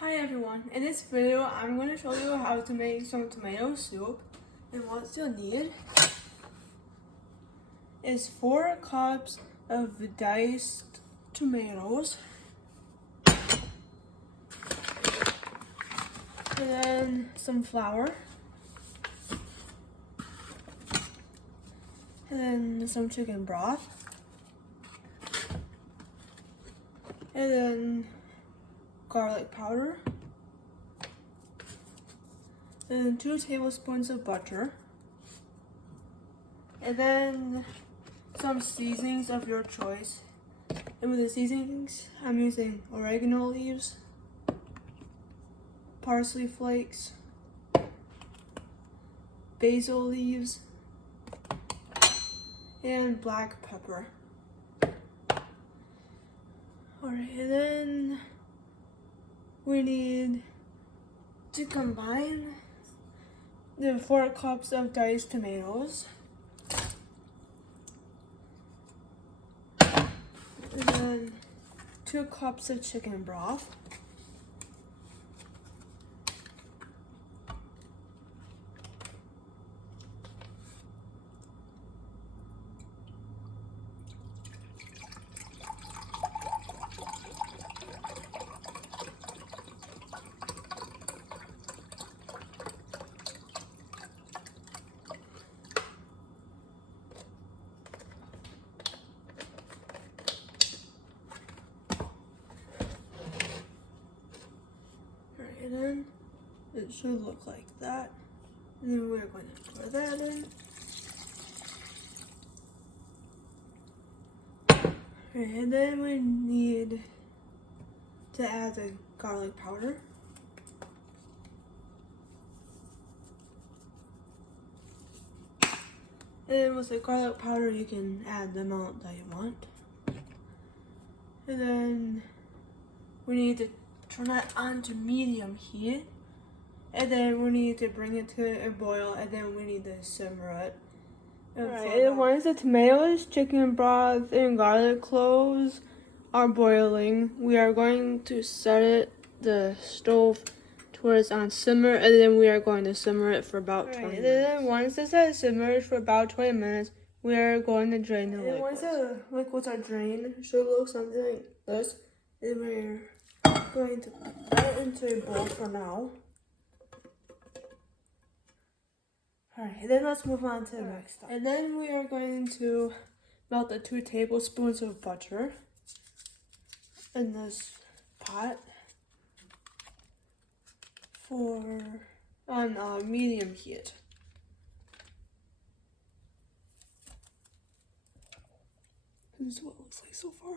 Hi everyone, in this video I'm going to show you how to make some tomato soup, and what you'll need is 4 cups of diced tomatoes, and then some flour, and then some chicken broth, and then garlic powder, and then 2 tablespoons of butter, and then some seasonings of your choice. And with the seasonings, I'm using oregano leaves, parsley flakes, basil leaves, and black pepper. Alright, and then we need to combine the 4 cups of diced tomatoes, and then 2 cups of chicken broth, and then it should look like that. And then we're going to pour that in. Alright, and then we need to add the garlic powder. And then with the garlic powder, you can add the amount that you want. And then we need to turn it on to medium heat. And then we need to bring it to a boil, and then we need to simmer it. Alright, and once the tomatoes, chicken broth, and garlic cloves are boiling, we are going to set the stove towards on simmer, and then we are going to simmer it for about 20 minutes. And then once this has simmered for about 20 minutes, we are going to drain the liquids. And once the liquids are drained, it should look something like this. And we're going to put that into a bowl for now. Alright, then let's move on to the next step. And then we are going to melt the 2 tablespoons of butter in this pot on medium heat. This is what it looks like so far.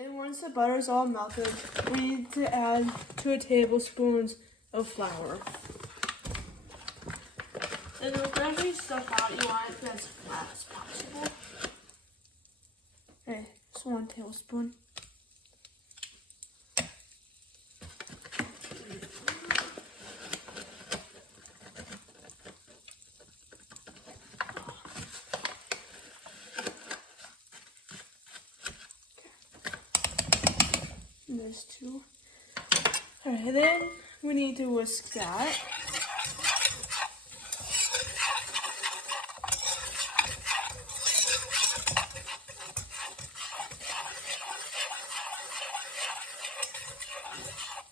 And once the butter is all melted, we need to add 2 tablespoons of flour. And whatever you stuff out, you want it as flat as possible. Okay, just 1 tablespoon. And this too. Alright, then we need to whisk that.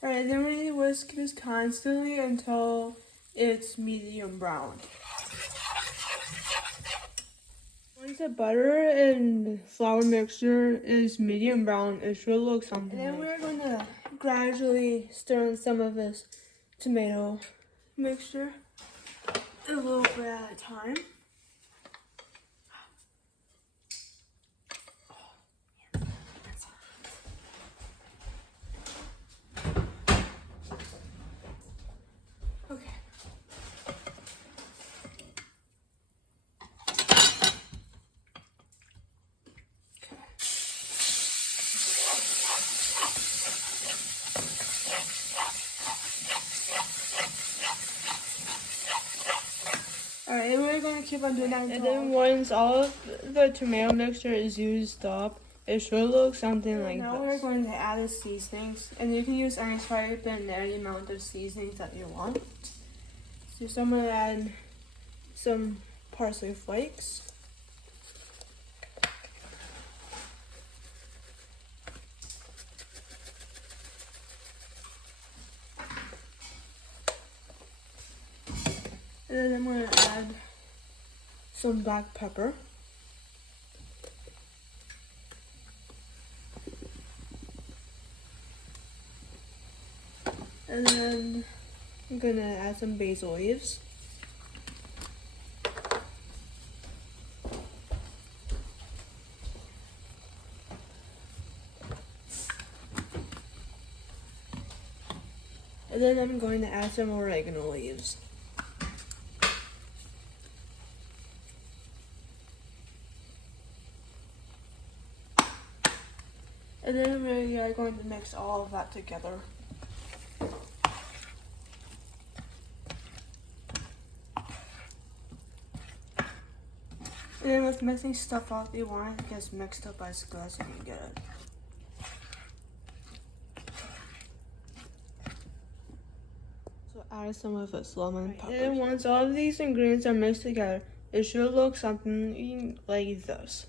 Alright, then we need to whisk this constantly until it's medium brown. Once the butter and flour mixture is medium brown, it should look something like. And then we're going to gradually stir in some of this tomato mixture a little bit at a time. Alright, and we're going to keep on doing that until. And then once all of the tomato mixture is used up, It should look something like now this. Now we're going to add the seasonings, and you can use any type and any amount of seasonings that you want. So I'm going to add some parsley flakes. And then I'm going to add some black pepper. And then I'm going to add some basil leaves. And then I'm going to add some oregano leaves. And then we are going to mix all of that together. And then with mixing stuff up, you want it to get mixed up as good as you can get it. So add some of this lemon pepper. And once all of these ingredients are mixed together, it should look something like this.